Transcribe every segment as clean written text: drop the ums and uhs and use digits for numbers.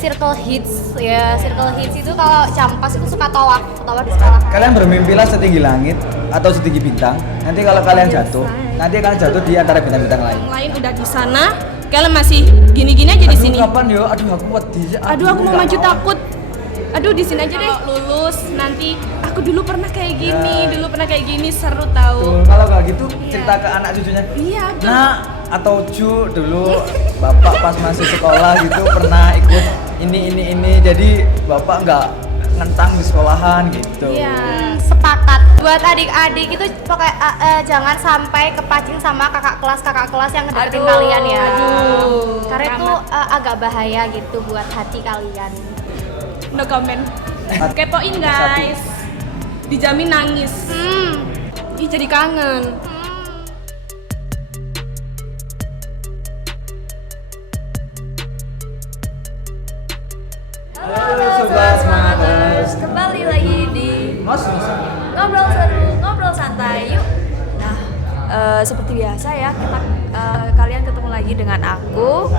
circle hits ya. Circle hits itu kalau campas itu suka tawaf di sekolah. Kalian bermimpilah setinggi langit atau setinggi bintang. Nanti kalau kalian jatuh, nanti akan jatuh di antara bintang-bintang lain. Yang lain udah di sana, kalian masih gini-gini aja di sini. Kapan yo? Aduh aku wedi. Aduh aku mau maju takut. Aduh di sini aja deh. Lulus nanti aku dulu pernah kayak gini, seru tahu. Tuh, kalau kayak gitu cerita ke anak cucunya. Iya. Nah, atau Ju dulu bapak pas masih sekolah gitu pernah ikut ini jadi bapak nggak ngentang di sekolahan gitu. Iya, sepakat. Buat adik-adik itu pokoknya jangan sampai kepancing sama kakak kelas yang ngedeketin kalian ya. Karena itu agak bahaya gitu buat hati kalian. No comment. Kepoin guys. Dijamin nangis. Ih jadi kangen. Halo sobat semangaters, kembali lagi di Mas. ngobrol seru, ngobrol santai yuk. Nah, seperti biasa ya kalian ketemu lagi dengan aku,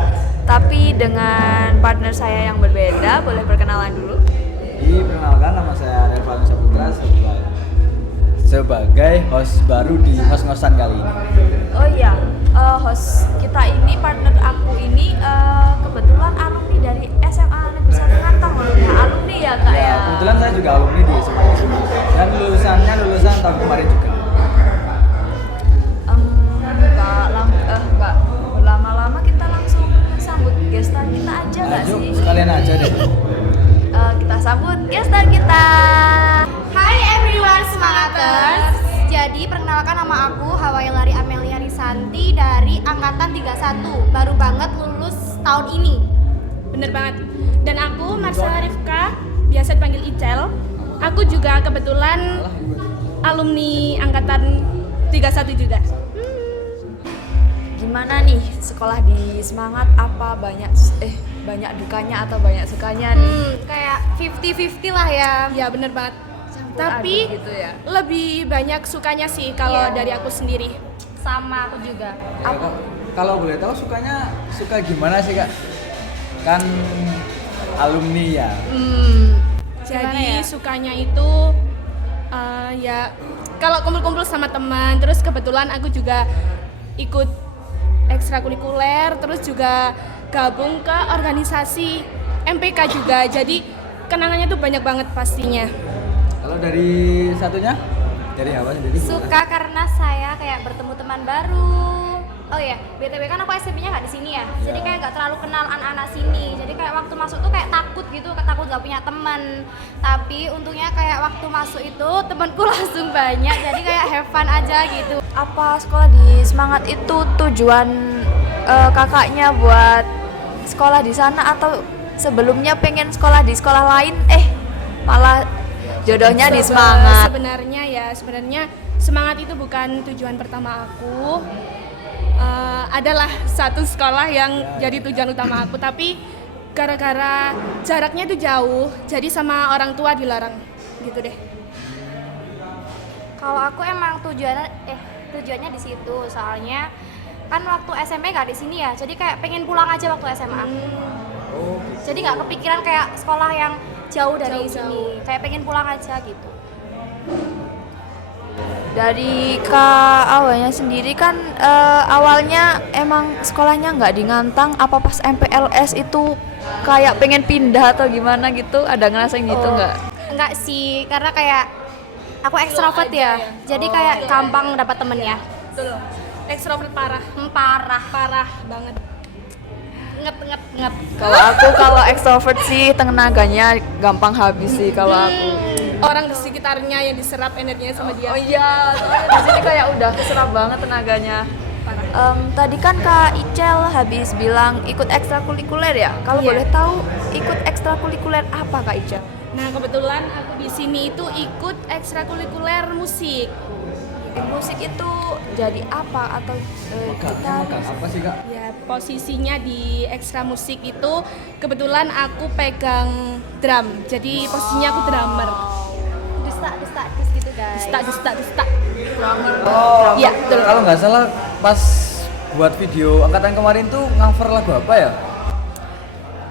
tapi dengan partner saya yang berbeda. Boleh perkenalan dulu? Perkenalkan, nama saya Revan Saputra sebagai host baru di ngos-ngosan kali ini. Oh iya, host kita ini, partner aku ini kebetulan alumni dari SMA Negeri 1 Ngantang loh ya, alumni ya kak ya. Kebetulan saya juga alumni di SMA ini dan lulusan tahun kemarin juga. Enggak berlama-lama, kita langsung sambut gestar kita aja nggak sih? Sekalian aja deh. Kita sambut gestar kita. Hai everyone semangaters. Jadi perkenalkan, nama aku Hawailari Amelia Risanti dari angkatan 31. Baru banget lulus tahun ini. Bener banget. Dan aku Marsha Rifka, biasa dipanggil Icel. Aku juga kebetulan alumni angkatan 31 juga. Gimana nih sekolah di Semangat? Apa banyak dukanya atau banyak sukanya nih? Kayak 50-50 lah ya. Ya bener banget. Tapi gitu ya. lebih banyak sukanya sih kalau dari aku sendiri. Sama aku juga. Kalau boleh tahu suka gimana sih kak? Kan alumni ya. Jadi ya? sukanya itu ya kalau kumpul-kumpul sama teman, terus kebetulan aku juga ikut ekstrakurikuler, terus juga gabung ke organisasi MPK juga. Jadi kenangannya tuh banyak banget pastinya. Kalau dari satunya? Dari apa sendiri? Suka karena saya kayak bertemu teman baru. Oh iya, BTW kan aku SMP-nya nggak di sini ya. Jadi kayak nggak terlalu kenal anak-anak sini. Jadi kayak waktu masuk tuh kayak takut gitu, takut nggak punya teman. Tapi untungnya kayak waktu masuk itu temanku langsung banyak. Jadi kayak have fun aja gitu. Apa sekolah di Semangat itu tujuan kakaknya buat sekolah di sana, atau sebelumnya pengen sekolah di sekolah lain malah jodohnya di Semangat? Sebenarnya Semangat itu bukan tujuan pertama aku. Adalah satu sekolah yang jadi tujuan utama aku, tapi gara-gara jaraknya itu jauh, jadi sama orang tua dilarang gitu deh. Kalau aku emang tujuannya di situ, soalnya kan waktu SMP nggak di sini ya, jadi kayak pengen pulang aja waktu SMA. Jadi nggak kepikiran kayak sekolah yang jauh dari sini, kayak pengen pulang aja gitu. Dari Kak awalnya sendiri kan awalnya emang sekolahnya nggak di Ngantang, apa pas MPLS itu kayak pengen pindah atau gimana gitu? Ada ngerasain gitu nggak? Enggak sih, karena kayak aku ekstrovert ya, jadi kayak gampang dapat temen ya. Betul. Ekstrovert parah banget. Nget. Kalau ekstrovert sih tenaganya gampang habis sih kalau aku. Orang di sekitarnya yang diserap energinya sama dia. Oh iya, di sini kayak udah keserap banget tenaganya. Tadi kan Kak Icel habis bilang ikut ekstrakurikuler ya. Kalau boleh tahu ikut ekstrakurikuler apa Kak Icel? Nah kebetulan aku di sini itu ikut ekstrakurikuler musik. Musik itu jadi apa atau kita apa sih kak? Ya posisinya di ekstra musik itu kebetulan aku pegang drum. Jadi posisinya aku drummer. Destak gitu guys. Destak. Drummer. Oh, iya betul. Kalau nggak salah pas buat video angkatan kemarin tuh cover lagu apa ya?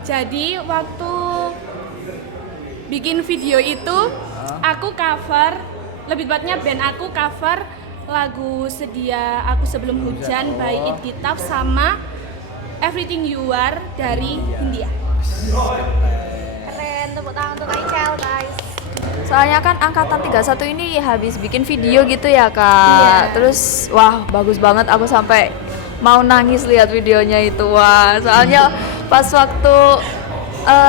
Jadi waktu bikin video itu aku cover, lebih tepatnya band aku cover lagu Sedia Aku Sebelum Hujan by It Kitab sama Everything You Are dari Hindia. Keren, tepuk tangan untuk Aisyah guys. Soalnya kan angkatan 31 ini habis bikin video gitu ya Kak. Iya. Terus wah bagus banget, aku sampai mau nangis lihat videonya itu. Wah, soalnya pas waktu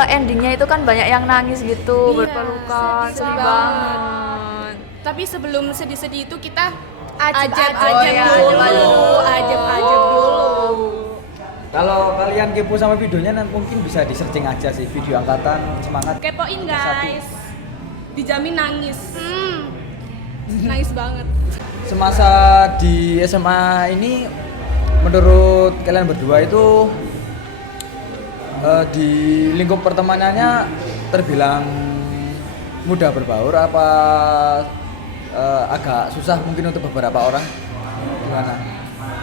endingnya itu kan banyak yang nangis gitu, Iya, berpelukan, sedih sedih banget. banget. Tapi sebelum sedih-sedih itu kita Ajeb-ajeb ajeb dulu. Kalau kalian kepo sama videonya nanti mungkin bisa di searching aja sih video angkatan semangat. Kepoin guys, dijamin nangis. Nangis banget. Semasa di SMA ini menurut kalian berdua itu di lingkup pertemanannya terbilang mudah berbaur apa agak susah mungkin untuk beberapa orang? Gimana?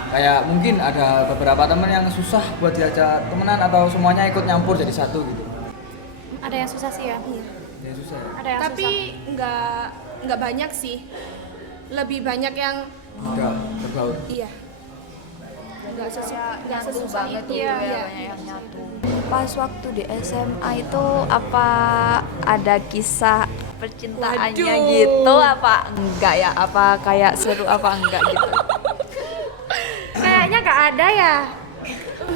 Kayak mungkin ada beberapa teman yang susah buat diajak temenan atau semuanya ikut nyampur jadi satu gitu. Ada yang susah sih ya. Ya susah ya. Ada yang Tapi nggak banyak sih. Lebih banyak yang Enggak berbaur. iya. Nggak Nyatu sesusah banget itu. gitu Iya. ya, banyak yang nyatu. Pas waktu di SMA itu apa ada kisah percintaannya Waduh. gitu apa enggak ya? Apa kayak seru apa enggak gitu? Kayaknya nggak ada ya.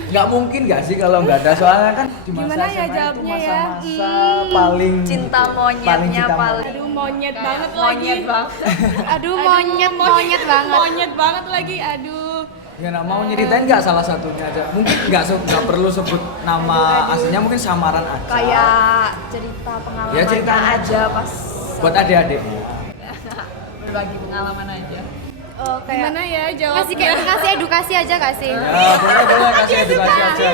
Nggak mungkin nggak sih kalau nggak ada soalnya kan di masa Gimana ya SMA itu jawabnya ya? masa-masa paling Cinta monyetnya cinta paling. Aduh monyet banget Monyet lagi. banget. Aduh, monyet banget. Monyet banget lagi. Aduh. Ya nah, mau nyeritain nggak salah satunya aja? Mungkin nggak perlu sebut nama aslinya, mungkin samaran aja. Kayak cerita pengalaman Ya, cerita aja pas buat adik-adik. berbagi pengalaman aja. Oh, kayak Gimana ya jawabnya? ngasih edukasi aja gak sih? Ya boleh kasih edukasi aja.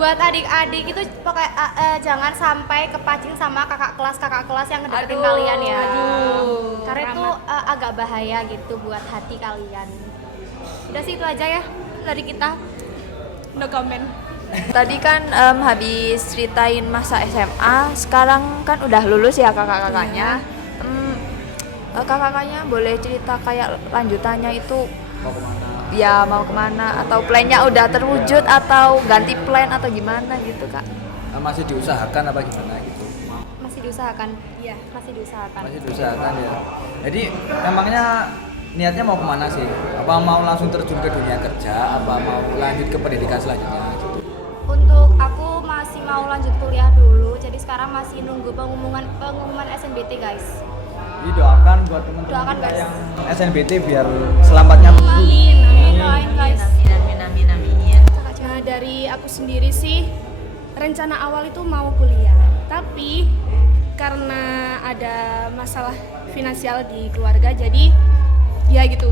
Buat adik-adik itu pokoknya jangan sampai kepancing sama kakak kelas yang ngedeketin Aduh, kalian ya. aduh. Karena itu Keramat. agak bahaya gitu buat hati kalian. Udah sih itu aja ya dari kita. No comment. Tadi kan habis ceritain masa SMA, sekarang kan udah lulus ya kakak-kakaknya. Kakak-kakaknya boleh cerita kayak lanjutannya itu Mau kemana? ya mau kemana atau plannya udah terwujud atau ganti plan atau gimana gitu Kak? Masih diusahakan apa gimana gitu? Masih diusahakan. Iya. Masih diusahakan. Masih diusahakan ya. Jadi emangnya niatnya mau kemana sih? Apa mau langsung terjun ke dunia kerja? Apa mau lanjut ke pendidikan selanjutnya? Gitu. Untuk aku masih mau lanjut kuliah dulu. Jadi sekarang masih nunggu pengumuman SNBT guys. Jadi doakan buat teman-teman Doakan, kita guys. yang SNBT biar selamatnya Amin, doain guys. Amin. Nah dari aku sendiri sih rencana awal itu mau kuliah, tapi karena ada masalah finansial di keluarga, jadi ya gitu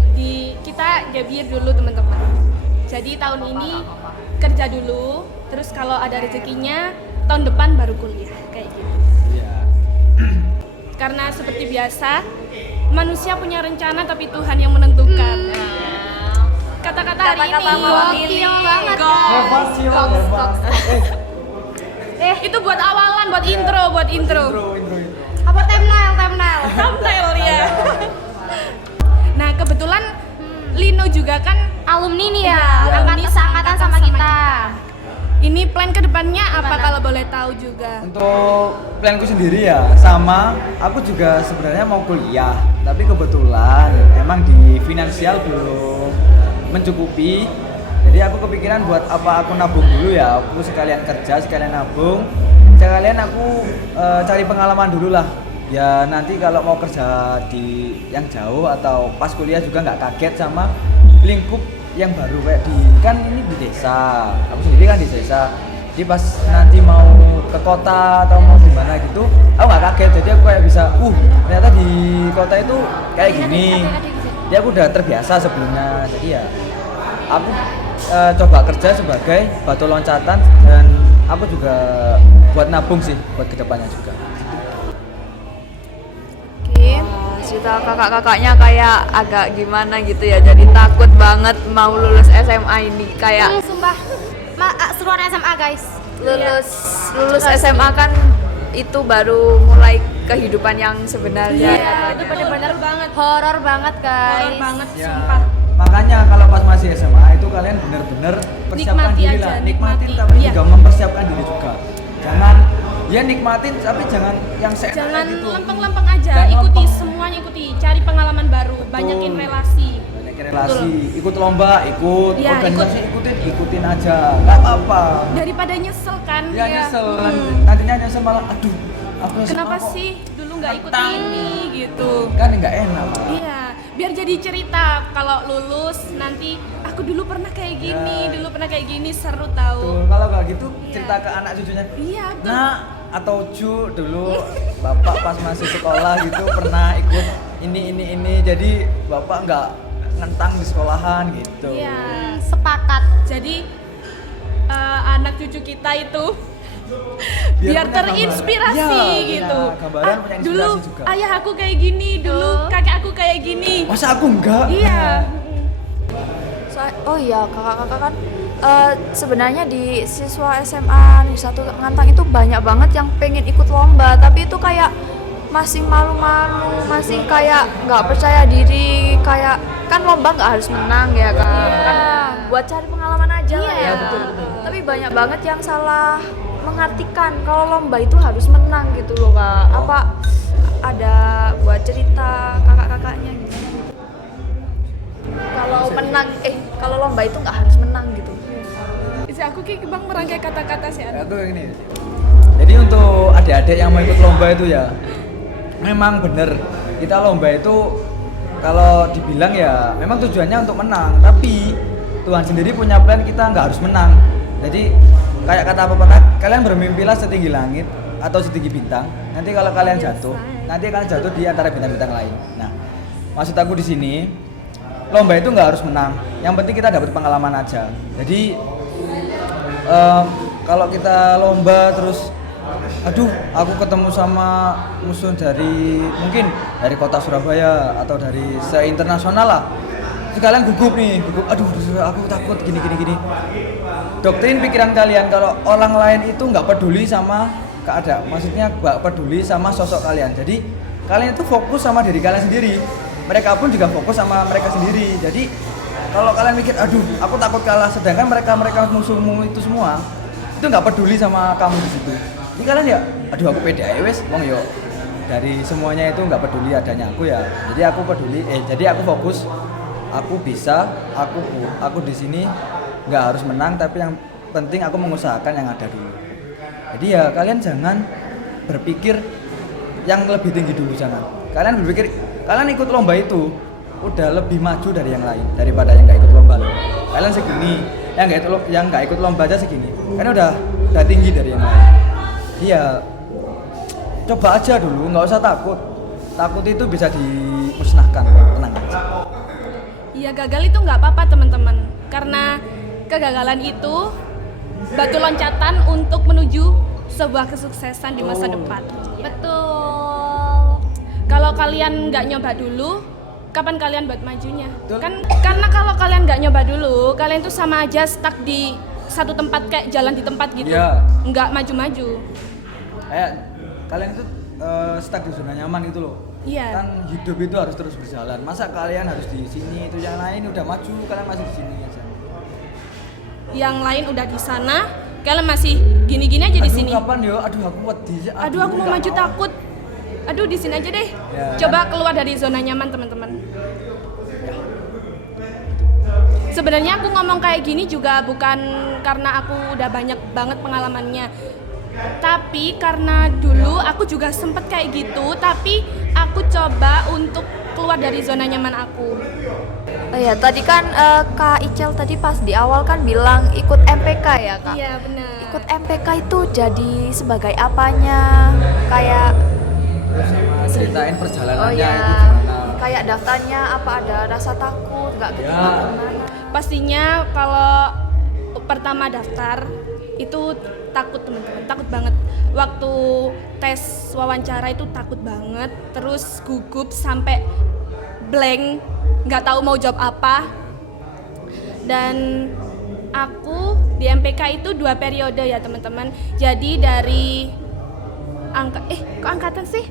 kita gap year dulu teman-teman. Jadi tahun ini kerja dulu, terus kalau ada rezekinya tahun depan baru kuliah kayak gitu. Iya. Karena seperti biasa manusia punya rencana tapi Tuhan yang menentukan. Kata-kata hari Kata-kata ini Gokil banget. Hebat sih, hebat. itu buat awalan, buat intro. Intro. Apa thumbnail? Thumbnail ya. Nah kebetulan Lino juga kan Alumni nih ya, alumni angkatan sama kita. ini plan kedepannya apa Gimana? kalau boleh tahu juga? Untuk planku sendiri ya, sama aku juga sebenarnya mau kuliah, tapi kebetulan emang di finansial belum mencukupi. Jadi aku kepikiran buat apa aku nabung dulu ya, aku sekalian kerja, sekalian nabung, sekalian aku cari pengalaman dulu lah. Ya nanti kalau mau kerja di yang jauh atau pas kuliah juga nggak kaget sama lingkup yang baru kayak kan ini di desa, aku sendiri kan di desa. Jadi pas nanti mau ke kota atau mau gimana gitu, aku nggak kaget. Jadi aku kayak bisa, ternyata di kota itu kayak gini. Jadi aku udah terbiasa sebelumnya. Jadi ya aku coba kerja sebagai batu loncatan dan aku juga buat nabung sih buat kedepannya juga. Oke. Cerita kakak-kakaknya kayak agak gimana gitu ya, jadi takut banget mau lulus SMA ini kayak Sumpah, seruan SMA guys. lulus SMA kan itu baru mulai kehidupan yang sebenarnya. Iya, itu benar-benar banget. horor banget guys. Horor banget, Ya, sumpah. makanya kalau pas masih SMA itu kalian benar-benar persiapkan Nikmati diri aja, lah, nikmati. tapi Iya. juga mempersiapkan diri juga. Jangan ya nikmatin tapi jangan yang seenaknya Jangan gitu. lempeng-lempeng aja, Jangan ikuti lempeng. semuanya, ikuti, cari pengalaman baru, banyakin relasi. Banyakin relasi, ikut lomba, ikut Iya, organisasi, ikutin aja, nggak apa-apa. Daripada nyesel kan? Ya Iya. nyesel, nantinya nyesel malah, aduh, aku SMA Kenapa kok sih dulu nggak ikut Tentang. ini gitu? kan nggak enak malah. Iya, biar jadi cerita kalau lulus nanti aku dulu pernah kayak gini, Ya. dulu pernah kayak gini, seru Tuh, tahu. kalau nggak gitu Iya. cerita ke anak cucunya. Iya, betul. Nah, atau Ju dulu bapak pas masih sekolah gitu pernah ikut ini. Jadi bapak nggak ngentang di sekolahan gitu. Iya. Sepakat. Jadi anak cucu kita itu biar punya terinspirasi gambaran. Iya, gitu. punya gambaran, punya Dulu inspirasi juga. ayah aku kayak gini, dulu kakek aku kayak gini. Masa aku enggak? Iya. Oh iya, kakak-kakak kan sebenarnya di siswa SMA Negeri 1 Ngantang itu banyak banget yang pengen ikut lomba, tapi itu kayak masih malu-malu, masih kayak nggak percaya diri, kayak kan lomba nggak harus menang ya kan, kan buat cari pengalaman aja lah Iya, ya. betul. Tapi banyak banget yang salah mengartikan kalau lomba itu harus menang gitu loh kak. Apa ada buat cerita kakak-kakaknya gitu? Kalau menang, kalau lomba itu nggak harus menang gitu. Isi aku kayak bang merangkai kata-kata sih. Aku ini. Jadi untuk adik-adik yang mau ikut lomba itu ya, memang bener kita lomba itu kalau dibilang ya memang tujuannya untuk menang, tapi Tuhan sendiri punya plan kita nggak harus menang. Jadi kayak kata pepatah, kalian bermimpilah setinggi langit atau setinggi bintang. Nanti kalau kalian jatuh, nanti kalian jatuh di antara bintang-bintang lain. Nah, maksud aku di sini lomba itu nggak harus menang. Yang penting kita dapat pengalaman aja. Jadi kalau kita lomba terus aduh aku ketemu sama musuh dari mungkin dari kota Surabaya atau dari se-internasional lah, terus kalian gugup, aduh aku takut gini. Doktrin pikiran kalian kalau orang lain itu nggak peduli sama keadaan, maksudnya nggak peduli sama sosok kalian. Jadi kalian itu fokus sama diri kalian sendiri, mereka pun juga fokus sama mereka sendiri. Jadi kalau kalian mikir aduh aku takut kalah, sedangkan mereka musuhmu itu semua itu nggak peduli sama kamu di situ. Jadi kalian ya aduh aku pede aja wes wong yo, dari semuanya itu nggak peduli adanya aku ya, jadi aku peduli jadi aku fokus, aku bisa, aku di sini nggak harus menang, tapi yang penting aku mengusahakan yang ada dulu. Jadi ya kalian jangan berpikir yang lebih tinggi dulu, jangan. Kalian berpikir kalian ikut lomba itu udah lebih maju dari yang lain daripada yang nggak ikut lomba. Kalian segini, yang nggak ikut lomba aja segini, kan udah tinggi dari yang lain. Iya, coba aja dulu, nggak usah takut. Takut itu bisa dimusnahkan, tenang aja. Iya, gagal itu nggak apa-apa teman-teman, karena kegagalan itu batu loncatan untuk menuju sebuah kesuksesan di masa depan. Betul. Kalau kalian nggak nyoba dulu, kapan kalian buat majunya? Betul. Kan karena kalau kalian nggak nyoba dulu, kalian tuh sama aja stuck di satu tempat, kayak jalan di tempat gitu. Iya. Nggak maju-maju. Kayak kalian itu stuck di zona nyaman itu loh. Iya. Kan hidup itu harus terus berjalan. Masa kalian harus di sini, itu yang lain udah maju, kalian masih di sini aja. Yang lain udah di sana, kalian masih gini-gini aja di sini. Kapan yo? Aduh aku wedi. Aduh, aku mau nggak maju takut. Aduh, di sini aja deh. Ya. Coba keluar dari zona nyaman, teman-teman. Sebenarnya aku ngomong kayak gini juga bukan karena aku udah banyak banget pengalamannya. Tapi karena dulu aku juga sempet kayak gitu, tapi aku coba untuk keluar dari zona nyaman aku. Oh ya, tadi kan Kak Icel tadi pas di awal kan bilang ikut MPK ya Kak? Iya, benar. Ikut MPK itu jadi sebagai apanya? Kayak ceritain oh perjalanannya ya, itu gimana. kayak daftarnya apa ada rasa takut, nggak Ya. keterima gimana? Pastinya kalau pertama daftar itu takut teman-teman, takut banget. Waktu tes wawancara itu takut banget, terus gugup sampai blank, nggak tahu mau jawab apa. Dan aku Di MPK itu 2 periode ya teman-teman. Jadi dari kok angkatan sih?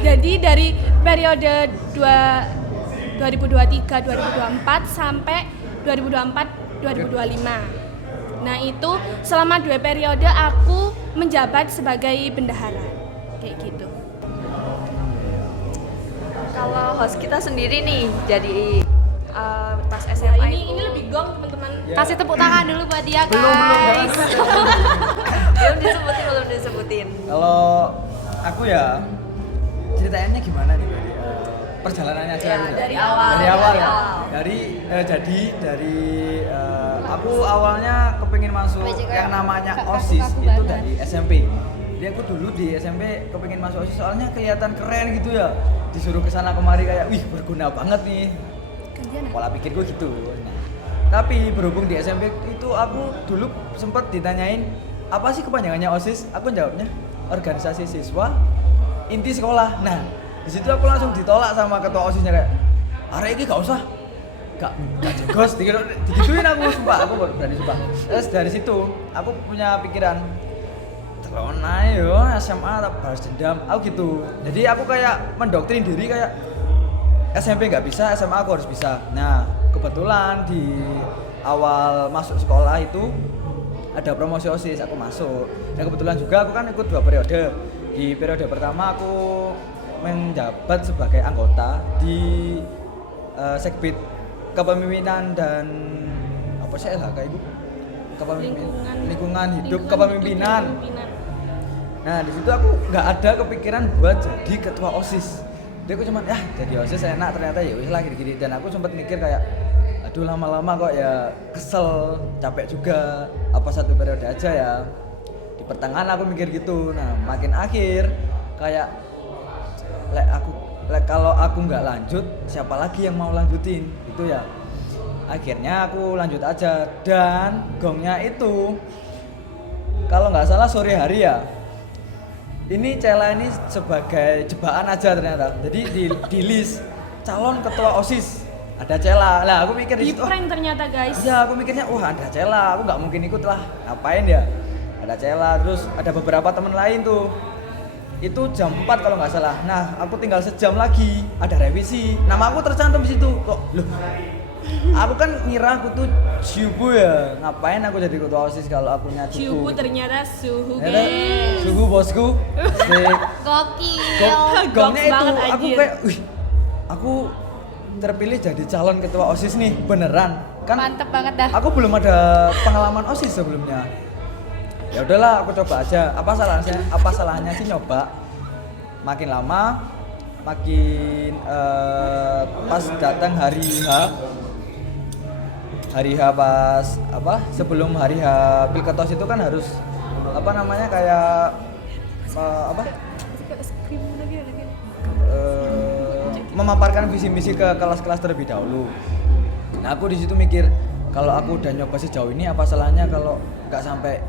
Jadi dari periode 2023 2024 sampai 2024 2025. Nah, itu selama 2 periode aku menjabat sebagai bendahara. Kayak gitu. Kalau host kita sendiri nih jadi pas SMA Ini lebih gong teman-teman. Kasih tepuk tangan dulu buat dia guys. belum disebutin. Kalau aku ya ceritainnya gimana nih tadi? Perjalanannya aja Ya, gitu. dari awal. Dari awal Dari ya. awal. Dari aku awalnya kepingin masuk PJK yang namanya kaku OSIS itu banget. dari SMP. Jadi aku dulu di SMP kepingin masuk OSIS soalnya kelihatan keren gitu ya. Disuruh kesana kemari kayak wih berguna banget nih. Pola pikirku gitu. Nah, tapi berhubung di SMP itu aku dulu sempat ditanyain apa sih kepanjangannya OSIS? Aku jawabnya organisasi siswa inti sekolah. Nah, di situ aku langsung ditolak sama ketua OSISnya kayak, "Arek iki gak usah. Gak jegos." Digituin aku sumpah, aku berani sumpah. Terus dari situ aku punya pikiran telon ae yo SMA tak balas dendam. Aku gitu. Jadi aku kayak mendoktrin diri kayak SMP nggak bisa, SMA aku harus bisa. Nah, kebetulan di awal masuk sekolah itu ada promosi OSIS, aku masuk. Dan kebetulan juga aku kan ikut 2 periode. Di periode pertama aku menjabat sebagai anggota di Sekbid Kepemimpinan dan apa sih LHK itu? Lingkungan hidup kepemimpinan. Nah, di situ aku nggak ada kepikiran buat jadi ketua OSIS. Dia aku cuma jadi OSIS enak, ternyata ya wis lah gini-gini. Dan aku sempat mikir kayak aduh lama-lama kok ya kesel, capek juga, apa 1 periode aja ya. Di pertengahan aku mikir gitu. Nah, makin akhir kayak kalau aku nggak lanjut, siapa lagi yang mau lanjutin? Itu ya. Akhirnya aku lanjut aja dan gongnya itu kalau nggak salah sore hari ya. Ini Cela ini sebagai jebakan aja ternyata. Jadi di list calon ketua OSIS ada Cela. Lah aku mikir di Di situ. prank ternyata guys. Iya, aku mikirnya wah ada Cela, aku nggak mungkin ikut lah. Ngapain ya? Ada Cela, terus ada beberapa temen lain tuh. Itu jam 4 kalau nggak salah. Nah, aku tinggal sejam lagi ada revisi. Nama aku tercantum di situ. Kok loh? Aku kan ngira aku tuh Syubu ya. Ngapain aku jadi ketua OSIS kalau aku nyatu. Syubu ternyata suhu Ternyata guys. Suhu bosku. Sik. Gokil. Gongnya itu banget, aku anjir. kayak wih. Aku terpilih jadi calon ketua OSIS nih, beneran. Kan Mantep banget dah. aku belum ada pengalaman OSIS sebelumnya. Ya udahlah, aku coba aja. Apa salahnya sih nyoba? Makin lama, makin pas datang hari H pas sebelum hari H Pilketos itu kan harus kayak memaparkan visi misi ke kelas-kelas terlebih dahulu. Nah, aku di situ mikir kalau aku udah nyoba sejauh ini apa salahnya kalau nggak sampai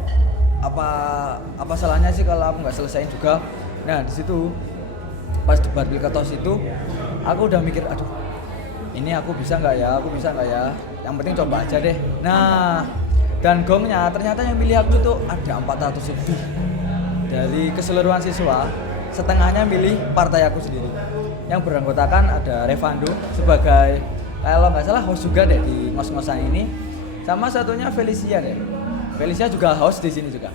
apa salahnya sih kalau aku nggak selesaiin juga. Nah, di situ pas debat Pilketos itu aku udah mikir aduh ini aku bisa nggak ya, yang penting coba aja deh. Nah, dan gongnya ternyata yang milih aku tuh ada 400 lebih dari keseluruhan siswa, setengahnya milih partai aku sendiri. Yang beranggotakan ada Revando sebagai kalau nggak salah host juga deh di ngos-ngosan ini, sama satunya Felicia deh. Felicia juga host di sini juga.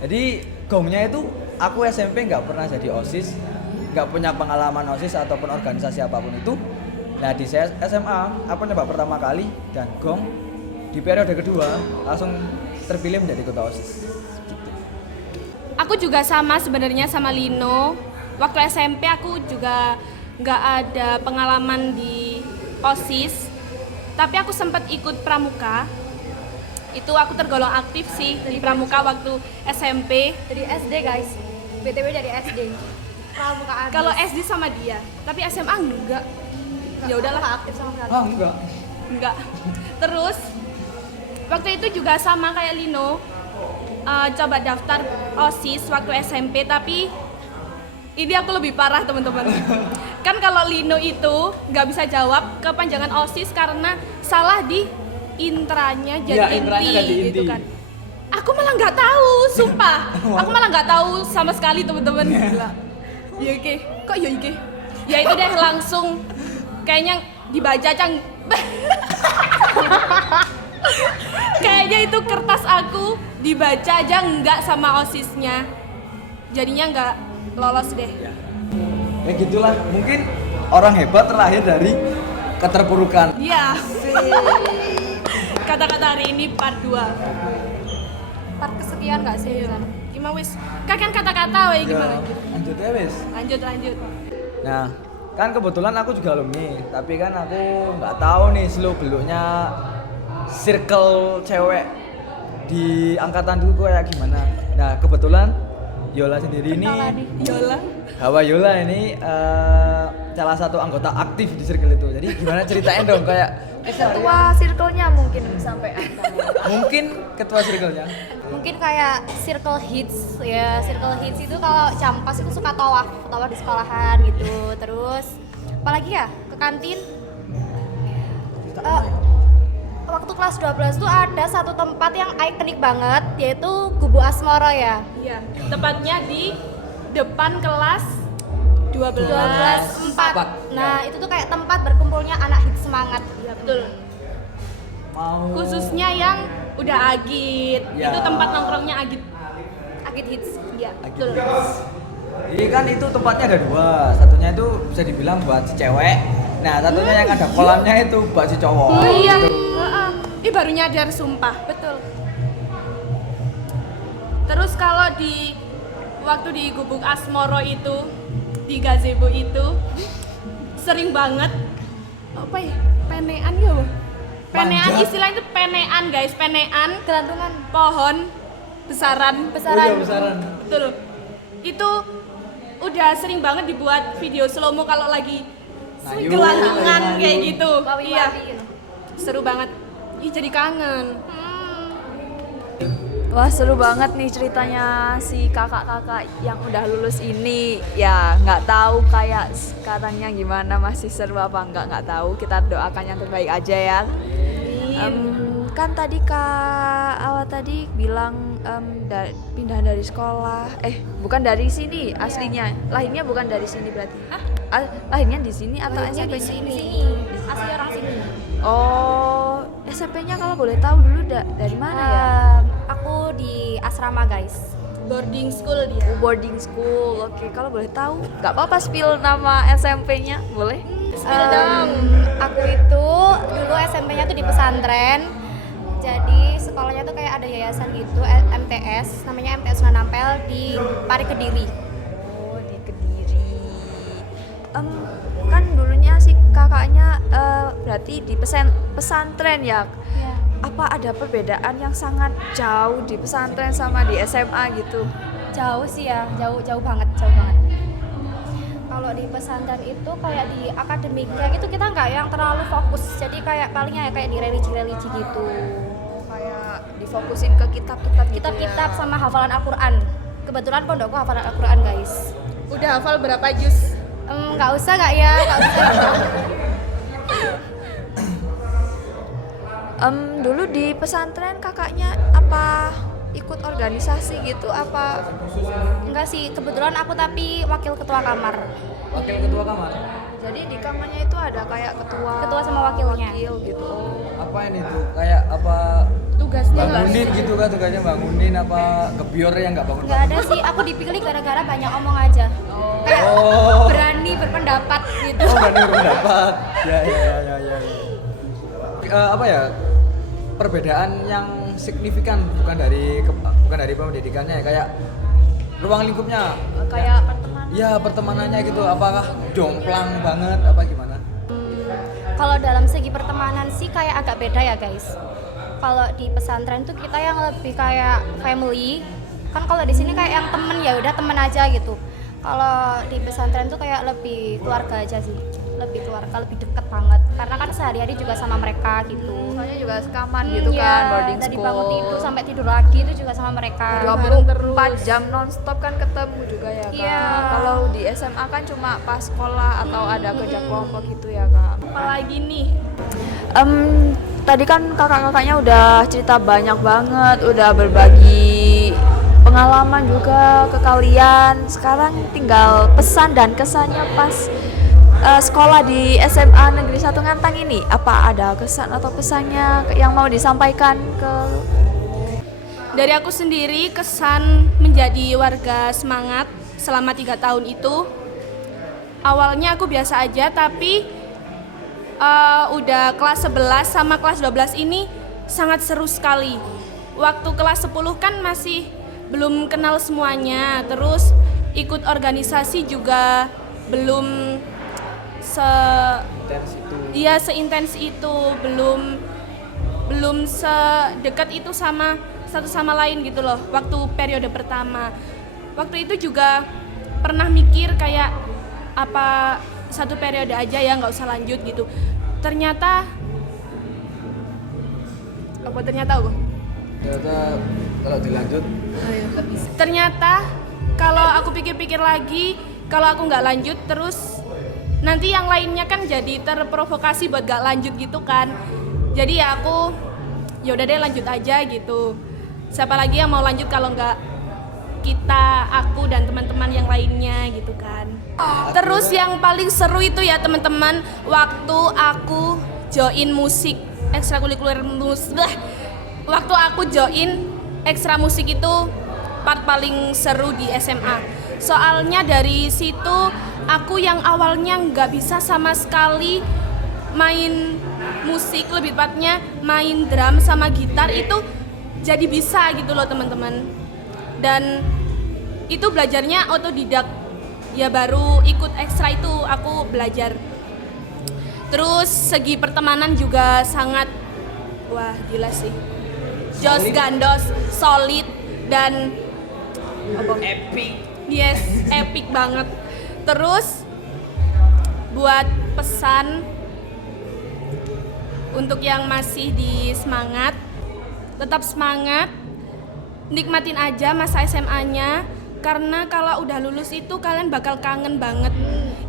Jadi gongnya itu aku SMP nggak pernah jadi OSIS, nggak punya pengalaman OSIS ataupun organisasi apapun itu. Nah, di SMA aku nyoba pertama kali dan gong di periode kedua langsung terpilih menjadi ketua OSIS. Gitu. Aku juga sama sebenarnya sama Lino. Waktu SMP aku juga nggak ada pengalaman di OSIS, tapi aku sempat ikut pramuka. Itu aku tergolong aktif sih di pramuka waktu SMP. Dari SD guys. BTW dari SD. Pramuka Kalau SD sama dia, tapi SMA enggak. Ya udahlah, aktif sama sekali. Ah, enggak. enggak. Terus waktu itu juga sama kayak Lino, coba daftar OSIS waktu SMP, tapi ini aku lebih parah teman-teman. Kan kalau Lino itu nggak bisa jawab kepanjangan OSIS karena salah di intranya jadi Iya, intranya inti jadi gitu inti. kan. Aku malah nggak tahu, sumpah. Aku malah nggak tahu sama sekali teman-teman. Gila. Ya oke, kok ya oke? Ya itu deh langsung kayaknya dibaca Cang. Kayaknya itu kertas aku dibaca aja nggak sama OSIS-nya. Jadinya nggak lolos deh. Ya gitulah, mungkin orang hebat terlahir dari keterpurukan. Iya. Kata-kata hari ini part 2. Part kesekian nggak sih? San? Gimana wis? Kakek kata-kata weh gimana? Ya, lanjut ya wis. Lanjut. Nah, kan kebetulan aku juga alumni, tapi kan aku nggak tahu nih seluk-beluknya circle cewek di angkatanku kayak gimana. Nah, kebetulan Yola sendiri ini, Yola. Hawa Yola ini salah satu anggota aktif di circle itu. Jadi gimana ceritain dong kayak Ketua circle-nya mungkin sampai mungkin ketua circle-nya. Mungkin kayak circle hits ya, circle hits itu kalau campas itu suka tawaf di sekolahan gitu. Terus apalagi ya, ke kantin. Waktu kelas 12 tuh ada satu tempat yang ikonik banget, yaitu Gubuk Asmoro ya. Iya, tepatnya di depan kelas 12. 12 4. Nah, itu tuh kayak tempat berkumpulnya anak hits semangat. Iya, betul. Mau Khususnya yang udah agit. Ya. Itu tempat nongkrongnya agit. Agit hits. Iya, Agit betul. Jadi kan itu tempatnya ada dua, satunya itu bisa dibilang buat si cewek. Nah, satunya yang ada kolamnya itu buat si cowok. Oh iya. Gitu. Heeh. Ih baru nyadar sumpah. Betul. Terus kalau di waktu di Gubuk Asmoro itu, di gazebo itu sering banget apa ya? Penean ya. Penean Manjat. istilahnya itu penean guys, penean Gelantungan. pohon besaran. Oh iya, besaran. Betul. Itu udah sering banget dibuat video slow-mo kalau lagi Nayu, gelantungan nayu. kayak gitu. Wawi-wawi Iya. gitu. Seru banget. Ih jadi kangen. Wah seru banget nih ceritanya si kakak-kakak yang udah lulus ini. Ya nggak tahu kayak sekarangnya gimana, masih seru apa nggak tahu. Kita doakan yang terbaik aja ya. Kan tadi Kak Awa tadi bilang pindah dari sekolah. Bukan dari sini aslinya. Lahirnya bukan dari sini berarti. Lahirnya di sini atau Lahirnya di SMP-nya? sini. Asli orang sini. Oh, SMP-nya kalau boleh tahu dulu dari mana ya? Aku di asrama guys. Boarding school dia. Boarding school. Oke, kalau boleh tahu, nggak apa-apa spill nama SMP-nya, boleh? Spill dong. Aku itu dulu SMP-nya tuh di pesantren. Jadi sekolahnya tuh kayak ada yayasan gitu, MTS, namanya MTS Sunan Ampel di Pari Kediri. Oh, di Kediri. Kan dulunya si kakaknya berarti di pesantren ya. Ya. Apa ada perbedaan yang sangat jauh di pesantren sama di SMA gitu? Jauh sih ya, jauh banget. Kalau di pesantren itu kayak di akademiknya gitu kita nggak yang terlalu fokus, jadi kayak palingnya kayak di religi gitu. Kayak difokusin ke kitab-kitab gitu Kitab-kitab ya. sama hafalan Al-Quran. Kebetulan pondokku hafalan Al-Quran guys. Udah hafal berapa juz? Nggak usah nggak ya, nggak usah. Dulu di pesantren kakaknya apa ikut organisasi gitu apa? Enggak sih, kebetulan aku tapi wakil ketua kamar. Wakil ketua kamar. Jadi di kamarnya itu ada kayak ketua Sama wakilnya. wakil gitu. Oh. Apa ini tuh? Kayak apa Tugasnya nggak bangunin sih? gitu kan tugasnya bangunin apa gebior yang nggak bangun? Nggak ada sih, aku dipilih gara-gara banyak omong aja. Kayak Oh. berani berpendapat gitu. Oh, berani berpendapat. Ya. Apa ya? Perbedaan yang signifikan bukan dari pendidikannya, kayak ruang lingkupnya. Kayak pertemanan. Iya, pertemanannya gitu. Apakah jomplang banget apa gimana? Kalau dalam segi pertemanan sih kayak agak beda ya guys. Kalau di pesantren tuh kita yang lebih kayak family. Kan kalau di sini kayak yang temen ya udah temen aja gitu. Kalau di pesantren tuh kayak lebih keluarga aja sih. Lebih keluarga, lebih deket banget. Karena kan sehari-hari juga sama mereka gitu. Soalnya juga sekamar gitu Iya, kan, boarding dari school. bangun tidur sampai tidur lagi itu juga sama mereka. 24 jam nonstop kan ketemu juga ya Kak. Iya. Kalau di SMA kan cuma pas sekolah atau ada kerja kelompok gitu ya Kak. Apalagi nih? tadi kan kakak-kakaknya udah cerita banyak banget, udah berbagi pengalaman juga ke kalian. Sekarang tinggal pesan dan kesannya pas sekolah di SMA Negeri 1 Ngantang ini. Apa ada kesan atau pesannya yang mau disampaikan ke... Dari aku sendiri, kesan menjadi warga semangat selama 3 tahun itu, awalnya aku biasa aja, tapi udah kelas 11 sama kelas 12 ini sangat seru sekali. Waktu kelas 10 kan masih belum kenal semuanya, terus ikut organisasi juga belum seintens itu, belum sedekat itu sama satu sama lain gitu loh. Waktu periode pertama, waktu itu juga pernah mikir kayak apa satu periode aja ya, nggak usah lanjut gitu. Ternyata kalau dilanjut ternyata kalau aku pikir-pikir lagi, kalau aku nggak lanjut terus nanti yang lainnya kan jadi terprovokasi buat nggak lanjut gitu kan. Jadi ya aku ya udah deh lanjut aja gitu. Siapa lagi yang mau lanjut kalau nggak aku dan teman-teman yang lainnya gitu kan. Terus yang paling seru itu ya teman-teman, waktu aku join musik ekstrakurikuler waktu aku join ekstra musik itu part paling seru di SMA. Soalnya dari situ aku yang awalnya nggak bisa sama sekali main musik, lebih tepatnya main drum sama gitar, itu jadi bisa gitu loh teman-teman. Dan itu belajarnya otodidak, ya baru ikut ekstra itu aku belajar. Terus segi pertemanan juga sangat wah gila sih, jos gandos, solid dan epic. Yes, epic banget. Terus buat pesan untuk yang masih di semangat, tetap semangat, nikmatin aja masa SMA-nya, karena kalau udah lulus itu kalian bakal kangen banget.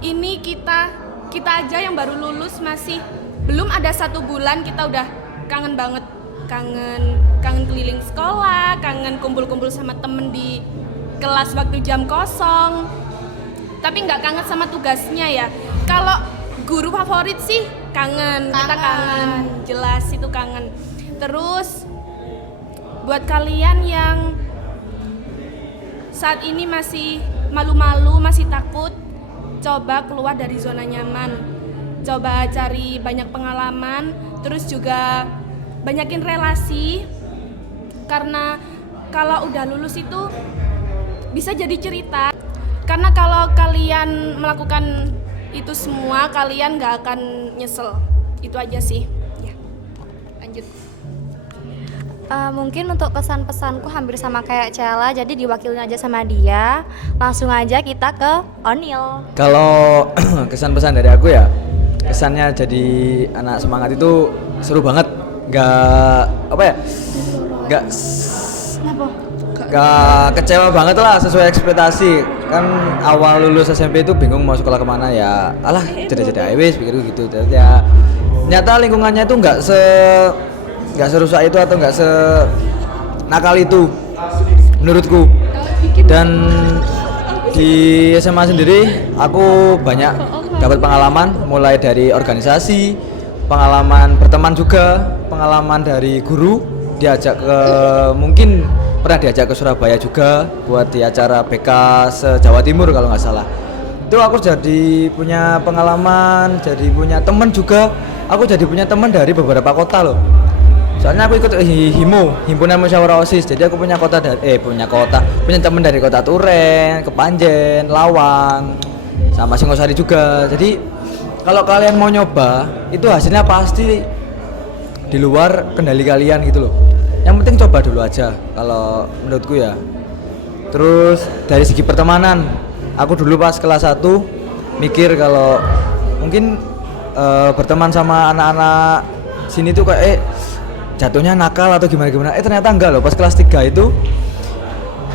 Ini kita aja yang baru lulus masih belum ada 1 bulan kita udah kangen banget, kangen keliling sekolah, kangen kumpul-kumpul sama temen di kelas waktu jam kosong. Tapi nggak kangen sama tugasnya ya. Kalau guru favorit sih kangen, kita kangen, jelas itu kangen. Terus buat kalian yang saat ini masih malu-malu, masih takut, coba keluar dari zona nyaman. Coba cari banyak pengalaman, terus juga banyakin relasi. Karena kalau udah lulus itu bisa jadi cerita. Karena kalau kalian melakukan itu semua, kalian gak akan nyesel. Itu aja sih. Ya. Lanjut. Mungkin untuk kesan-pesanku hampir sama kayak Cella, jadi diwakilin aja sama dia. Langsung aja kita ke Onil. Kalau kesan pesan dari aku ya, kesannya jadi anak semangat itu seru banget. Gak kecewa banget lah, sesuai ekspektasi. Kan awal lulus SMP itu bingung mau sekolah kemana ya, alah jadi wis pikir gitu. Ya ternyata lingkungannya itu nggak serusak itu atau nggak senakal itu menurutku. Dan di SMA sendiri aku banyak dapat pengalaman, mulai dari organisasi, pengalaman berteman juga, pengalaman dari guru, diajak ke mungkin pernah diajak ke Surabaya juga buat di acara BK se-Jawa Timur kalau nggak salah. Itu aku jadi punya pengalaman, jadi punya teman juga. Aku jadi punya teman dari beberapa kota loh. Soalnya aku ikut Himpunan Musyawarah OSIS. Jadi aku punya teman dari kota Turen, Kepanjen, Lawang, sama Singosari juga. Jadi kalau kalian mau nyoba, itu hasilnya pasti di luar kendali kalian gitu loh. Yang penting coba dulu aja kalau menurutku ya. Terus dari segi pertemanan, aku dulu pas kelas 1 mikir kalau mungkin berteman sama anak-anak sini tuh kayak jatuhnya nakal atau gimana. Ternyata enggak loh. Pas kelas 3 itu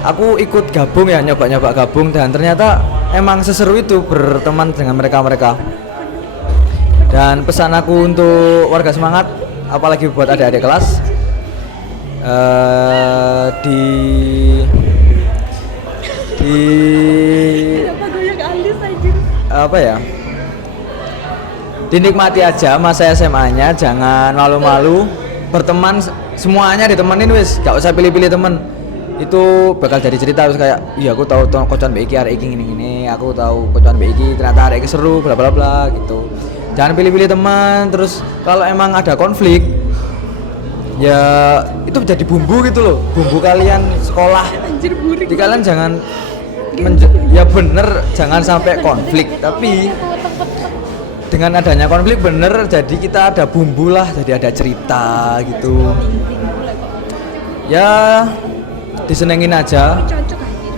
aku ikut gabung ya, nyoba gabung, dan ternyata emang seseru itu berteman dengan mereka. Dan pesan aku untuk warga semangat, apalagi buat adik-adik kelas, di apa ya, dinikmati aja masa SMA-nya, jangan malu-malu berteman, semuanya ditemenin wis, gak usah pilih-pilih temen. Itu bakal jadi cerita, terus kayak iya aku tahu kocan BIK arek iki gini, aku tahu kocan BIK ternyata arek iki seru bla bla bla gitu. Jangan pilih-pilih teman, terus kalau emang ada konflik ya itu jadi bumbu gitu loh, bumbu kalian sekolah. Jadi kalian jangan ya bener, jangan sampai konflik, tapi dengan adanya konflik bener jadi kita ada bumbu lah, jadi ada cerita gitu ya. Disenengin aja,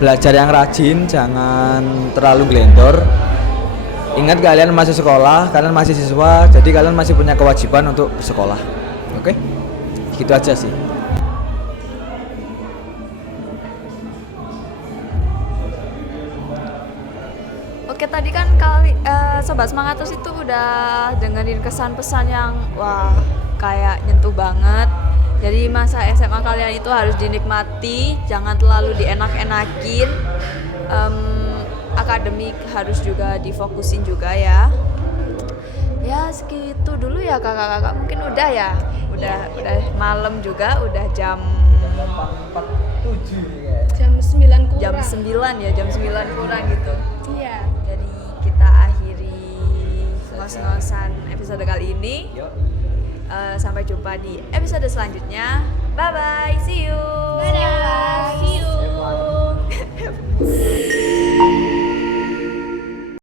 belajar yang rajin, jangan terlalu glendor. Ingat kalian masih sekolah, kalian masih siswa, jadi kalian masih punya kewajiban untuk sekolah. Oke? Gitu aja sih. Oke, tadi kan Sobat Semangatus itu udah dengerin kesan pesan yang wah kayak nyentuh banget. Jadi masa SMA kalian itu harus dinikmati, jangan terlalu dienak-enakin. Akademik harus juga difokusin juga ya. Ya segitu dulu ya kakak-kakak, mungkin udah ya. Udah malam juga, udah jam 9 kurang. jam 9 ya, jam 9 kurang gitu. Iya. Jadi kita akhiri ngos-ngosan episode kali ini. Sampai jumpa di episode selanjutnya. Bye bye, see you. Dadah. See you.